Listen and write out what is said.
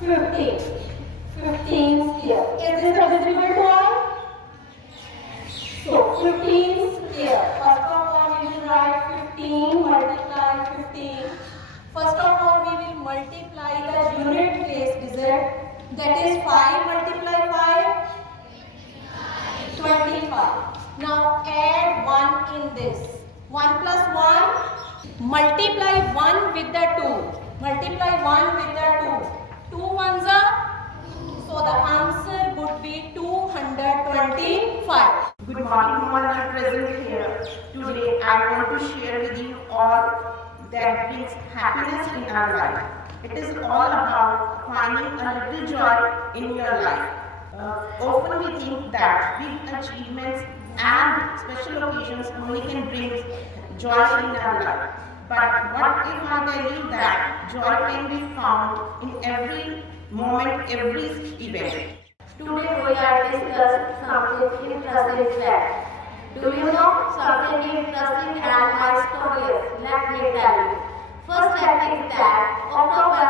15. 15 here. Is this visible to all? So 15 here. First of all, we will write 15 multiply 15. First of all, we will multiply the unit place digit. That is 5 multiply 5. 25. Now add 1 in this. 1 plus 1. Multiply 1 with the 2. Multiply 1 with the 2. 2 ones are. So the answer would be 225. Good morning, all are present here. Today I want to share with you all that brings happiness in our life. It is all about finding a little joy in your life. Often we think that big achievements and special occasions only can bring joy in our life. But what if I tell you that joy can be found in every moment, every event? Today we are discussing something interesting fact. Do you know something interesting and my story is? Let me tell you. First fact is that octopus